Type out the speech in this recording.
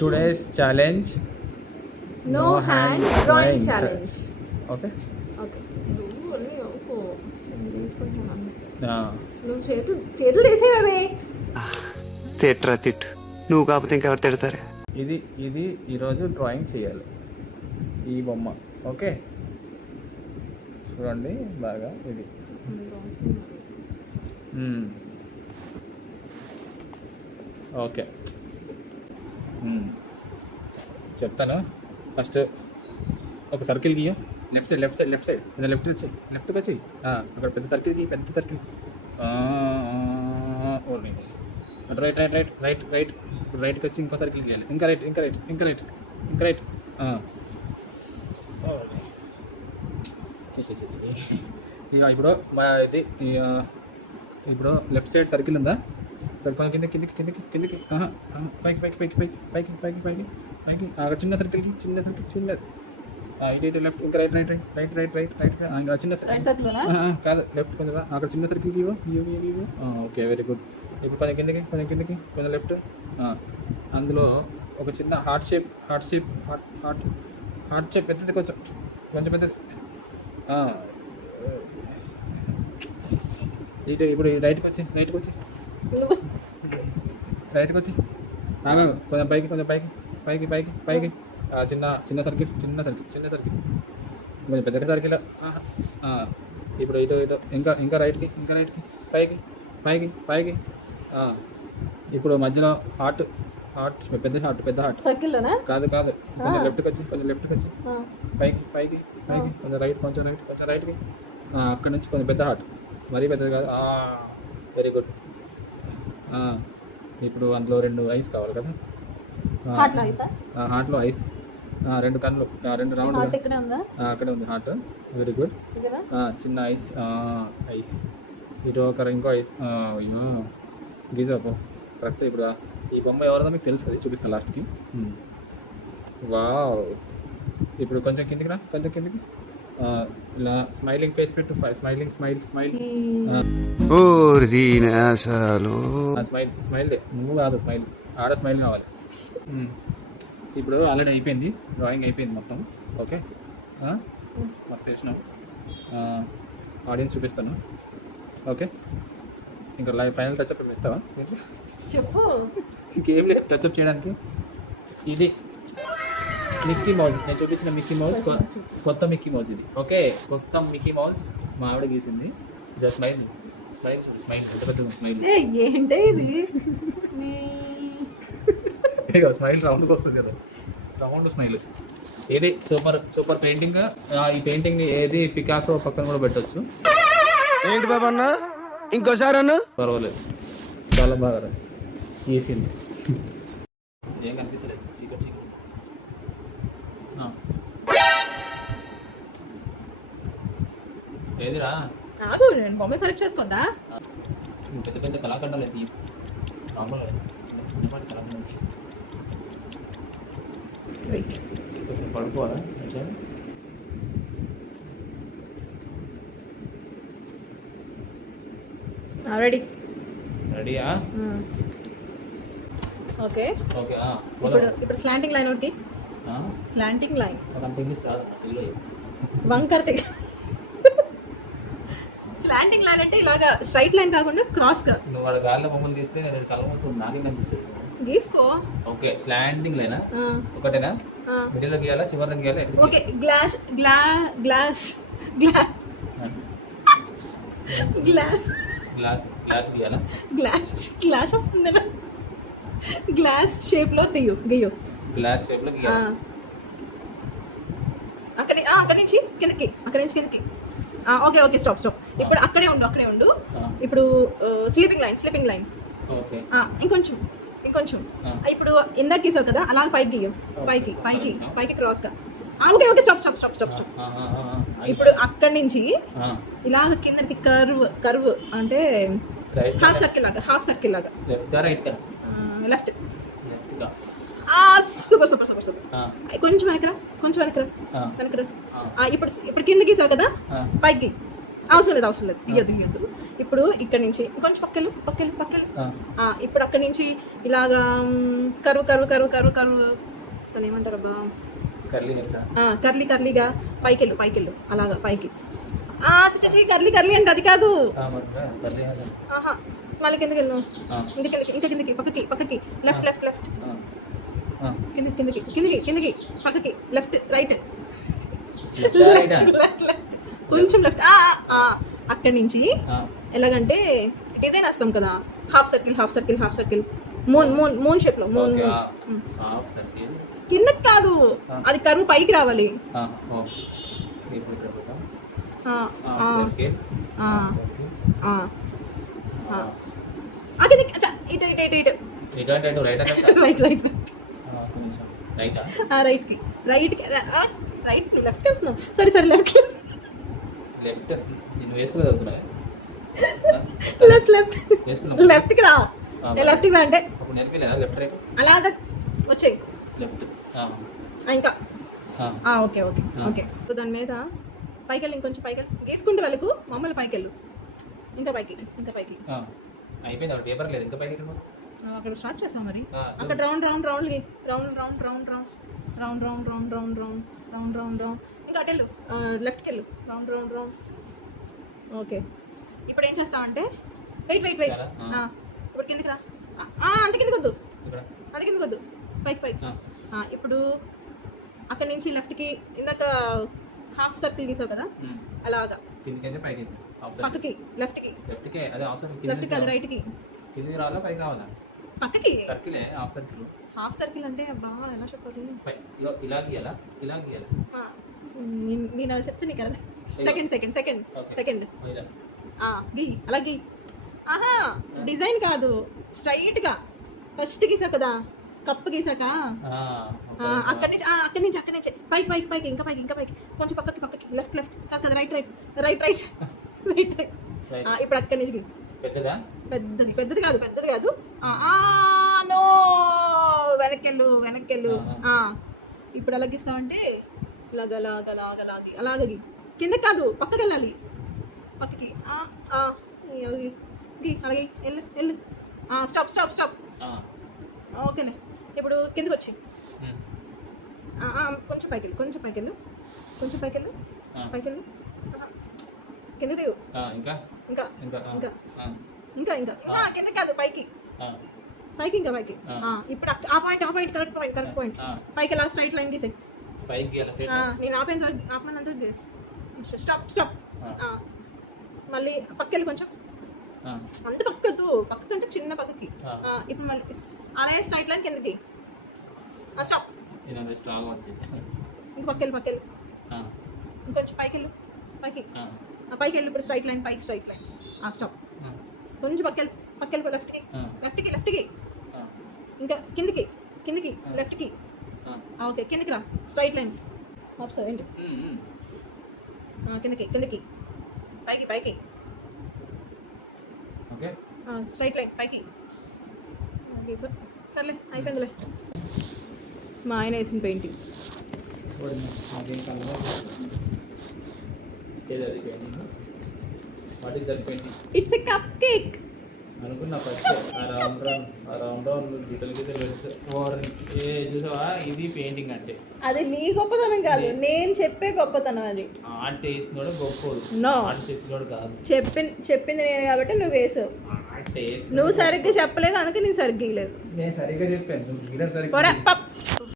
Today's challenge no hand drawing challenge. Okay okay నువ్వు అన్నీ ఓకో నేను తీసుకుంటున్నాను. ఆ, నువ్వు చేతులు తీసేవే. తిట్రా తిట్టు, నువ్వు కాకపోతే ఇంకెవరు తిడతారు? ఇది ఇది ఈరోజు డ్రాయింగ్ చేయాలి ఈ బొమ్మ. ఓకే చూడండి బాగా ఇది. ఓకే చెప్తాను. ఫస్ట్ ఒక సర్కిల్ గీయం. Left side left side left side కొంచెం లెఫ్ట్కి వచ్చి లెఫ్ట్కి వచ్చి అక్కడ పెద్ద సర్కిల్ గీ, పెద్ద circle. Right right right right right ఇప్పుడు రైట్కి వచ్చి ఇంకో సర్కిల్ గీయాలి. ఇంకా రైట్ ఇంకా రైట్ ఇంకా రైట్ ఇంకా రైట్. ఇక ఇప్పుడు మా ఇది ఇప్పుడు లెఫ్ట్ సైడ్ సర్కిల్ ఉందా? సర్కిల్ కిందకి కిందకి కిందకి కిందకి పైకి పైకి పైకి పైకి పైకి పైకి పైకి పైకి అక్కడ చిన్న సర్కిల్కి చిన్న సర్కిల్ చిన్నది. ఇటు ఇటు లెఫ్ట్ ఇంకా right right right right right right right ఇంకా చిన్న సర్కిల్ కాదు లెఫ్ట్ కొంచెం అక్కడ చిన్న సర్కిల్కి ఇవ్వు. Okay very good. ఇప్పుడు కొంచెం కిందకి కొంచెం కిందకి కొంచెం లెఫ్ట్. అందులో ఒక చిన్న heart shape heart shape heart heart heart shape పెద్దది కొంచెం కొంచెం పెద్దది. ఇటు ఇప్పుడు రైట్కి వచ్చి రైట్కి వచ్చి రైట్కి వచ్చి కొంచెం పైకి కొంచెం పైకి పైకి పైకి పైకి చిన్న చిన్న సర్కిల్ చిన్న సర్కిల్ చిన్న సర్కిల్ కొంచెం పెద్ద సర్కిల్. ఇప్పుడు ఇటు ఇటు ఇంకా ఇంకా రైట్కి ఇంకా రైట్కి పైకి పైకి పైకి. ఇప్పుడు మధ్యలో హార్ట్ హార్ట్ పెద్ద హార్ట్ పెద్ద హార్ట్ కాదు కాదు కొంచెం లెఫ్ట్కి వచ్చి కొంచెం లెఫ్ట్కి వచ్చి పైకి పైకి పైకి కొంచెం రైట్ కొంచెం రైట్ కొంచెం రైట్కి. అక్కడ నుంచి కొంచెం పెద్ద హార్ట్ మరీ పెద్దది కాదు. Very good. ఇప్పుడు అందులో 2 ఐస్ కావాలి కదా? హార్ట్లో ఐస్ 2 కళ్ళు 2 రౌండ్ అక్కడే ఉంది హార్ట్. Very good. చిన్న ఐస్ ఐస్ ఇటు ఒక ఇంకో ఐస్. అయ్యో గీజాపు కరెక్ట్. ఇప్పుడు ఈ బొమ్మ ఎవరైనా మీకు తెలుస్తుంది, చూపిస్తాను లాస్ట్కి. వావ్. ఇప్పుడు కొంచెం కిందికి రా కొంచెం కిందికి. ఇలా స్మైలింగ్ ఫేస్ పెట్టు. Smiling smile smile smile smile. నువ్వు కాదు స్మైల్, ఆడ స్మైల్ కావాలి. ఇప్పుడు ఆల్రెడీ అయిపోయింది, డ్రాయింగ్ అయిపోయింది మొత్తం. ఓకే మస్తు చేసినావు. ఆడియన్స్ చూపిస్తాను. ఓకే ఇంకా ఫైనల్ టచ్అప్ ఇస్తావా? చెప్పు. ఇంకేం లేదు టచ్అప్ చేయడానికి. ఇది మిక్కీ మౌజ్, నేను చూపించిన మిక్కీ మౌజ్, కొత్త మిక్కీ మౌజ్ ఇది. ఓకే కొత్త మిక్కీ మౌజ్ మా ఆవిడ గీసింది. ఇది స్మైల్ స్మైల్ స్మైల్ పెద్ద పెద్ద స్మైల్. ఏంటే ఇది? స్మైల్ రౌండ్కి వస్తుంది కదా, రౌండ్ స్మైల్. ఇది సూపర్ సూపర్ పెయింటింగ్. ఈ పెయింటింగ్ ఏది పికాసో పక్కన కూడా పెట్టచ్చు. ఏంటి బాబా అన్న ఇంకోసారి అన్న? పర్వాలేదు, చాలా బాగా గీసింది. ఏం కనిపిస్తలేదు, చీకటి చీకటి. ఏదిరా నేను బొమ్మ సెలెక్ట్ చేసుకుందా? పెద్ద పెద్ద కళాఖండాలు అయితే నార్మల్గా చిన్నపాటి కళాఖండాలు. కొంచెం పడుకోవాలా? రెడీ రెడీయా? Okay okay. ఇప్పుడు స్లాంటింగ్ లైన్ ఒకటి. స్లాంటింగ్ లైన్ అంత ఇంగ్లీష్ రాదు తెలుగు. వంకర్తి. స్లాంటింగ్ లైన్ అంటే ఇలాగా స్ట్రైట్ లైన్ కాకుండా క్రాస్ గా. నువ్వు వాడు గాలిలో బొమ్మలు తీస్తే నేను కళ్ళ ముందు నాకే కనిపిస్తుంది. గీసుకో. ఓకే స్లాంటింగ్ లైనా ఒకటేనా? మిడిల్ లో గీయాలా చివరిలో గీయాలా? Okay glass glass glass glass glass glass గీయాలా? గ్లాస్ గ్లాస్ వస్తుంది. గ్లాస్ షేప్ లో గీయు. గ్లాస్ షేప్ లో గీయాలి. అక్కడి నుంచి కిందకి, అక్కడి నుంచి కిందకి. Okay okay stop stop. ఇప్పుడు అక్కడే ఉండు. ఇప్పుడు స్లీపింగ్ లైన్. ఓకే ఇంకొంచెం ఇప్పుడు ఇందాక గీసావు కదా, అలాగే పైకి గీయం. పైకి పైకి పైకి క్రాస్ గా. Okay okay stop stop stop stop stop. ఇప్పుడు అక్కడి నుంచి ఇలాగ కిందకి కర్వ్ అంటే హాఫ్ సర్కిల్ లాగా left. Super super super super. కొంచెం వెనకరా. ఇప్పుడు కింద గీసావు కదా, పైకి అవసరం లేదు తీయద్దు. ఇప్పుడు ఇక్కడ నుంచి కొంచెం పక్కలు. ఇప్పుడు అక్కడి నుంచి ఇలాగా కరువు దాన్ని ఏమంటారు అబ్బా, కర్లీగా పైకెళ్ళు అలాగా పైకి. కర్లీ అంటే అది కాదు. ఆహా, మళ్ళీ కిందకి వెళ్ళు. ఇంకా కిందకి పక్కకి లెఫ్ట్ కిందకి పక్కకి లెఫ్ట్ రైట్ కొంచెం లెఫ్ట్. అక్కడి నుంచి ఎలాగంటే డిజైన్ వేస్తాం కదా, హాఫ్ సర్కిల్ మూన్ షేప్ లో. కిందకి కాదు, అది కరువు పైకి రావాలి. అది ఇటు రైట్ లెఫ్ట్ వెళ్తున్నావు. సరే లెఫ్ట్కి రా అంటే అలాగా వచ్చేయి. ఇంకా ఓకే దాని మీద పైకెళ్ళి, ఇంకొంచెం పైకెళ్ళి గీసుకుంటే వాళ్ళకు మామూలు పైకెళ్ళు. ఇంకా పైకి అయిపోయింది. పేపర్ లేదు, ఇంకా పైకి అక్కడ స్టార్ట్ చేస్తాం మరి. అక్కడ రౌండ్ ఇంకా అటు వెళ్ళు, లెఫ్ట్కి వెళ్ళు, రౌండ్. ఓకే, ఇప్పుడు ఏం చేస్తామంటే వెయిట్ ఇప్పుడు కిందకి రా. అంత కిందకి వద్దు, పైకి. ఇప్పుడు అక్కడి నుంచి లెఫ్ట్కి, ఇందాక హాఫ్ సర్కిల్ గీసావు కదా, అలాగా పక్కకి లెఫ్ట్కి అది రైట్కి పక్కకి. హాఫ్ సర్కిల్ అంటే బాగా ఎలా చెప్పాలి, నేను అది చెప్తే నీకు కదా. సెకండ్ అలా గీ. ఆహా, డిజైన్ కాదు, స్ట్రైట్ గా ఫస్ట్ గీసావు కదా, కప్పు గీసాక అక్కడి నుంచి పైకి ఇంకా పైకి కొంచెం పక్కకి లెఫ్ట్ కాదు కదా, రైట్. ఇప్పుడు అక్కడి నుంచి పెద్దది కాదు. నో, వెనక్కెళ్ళు. ఇప్పుడు ఎలా గీస్తావంటే అలాగ కిందకి కాదు, పక్కకి వెళ్ళాలి. పక్కకి అలాగే వెళ్ళు. స్టాప్. ఓకేనే, ఇప్పుడు కిందకి వచ్చి కొంచెం పైకెళ్ళు. కిందకి దిగు. ఇంకా కిందకి కాదు, పైకి. ఇప్పుడు ఆ పాయింట్ కరెక్ట్ పాయింట్. పైకి ఎలా స్ట్రైట్ లైన్ గీసే. నేను ఆపనంత గీసి స్టాప్. మళ్ళీ పక్కెళ్ళి కొంచెం, అంత పక్కకంటే చిన్న పక్కకి. ఇప్పుడు మళ్ళీ అదే స్ట్రైట్ లైన్ కిందకి. స్టాప్. ఇంక పక్కెళ్ళి ఇంకొంచెం పైకి వెళ్ళి. ఇప్పుడు స్ట్రైట్ లైన్ స్టాప్. కొంచెం పక్కెళ్ళి లెఫ్ట్కి. ఇంకా కిందకి లెఫ్ట్కి. ఓకే, కిందకి రా, స్ట్రైట్ లైన్ ఆప్షన్ ఏంటి, కిందకి పైకి. ఓకే, స్ట్రైట్ లైన్ పైకి. ఓకే సార్, సర్లే అయిపోయిందిలే. మా ఆయన వేసిన painting. It's a cup cake అనుకున్నా. చూసావా, ఇది పెయింటింగ్ అంటే. అది నీ గొప్పతనం కాదు, నేను చెప్పే గొప్పతనం. అది ఆర్ట్ వేసినోడు గొప్పోడు, ఆర్ట్ చెప్పినోడు కాదు. చెప్పింది నేను కాబట్టి నువ్వు వేసావు. నువ్వు సరిగ్గా చెప్పలేదు, అందుకే నేను సరిగ్గా నేను సరిగ్గా చెప్పాను.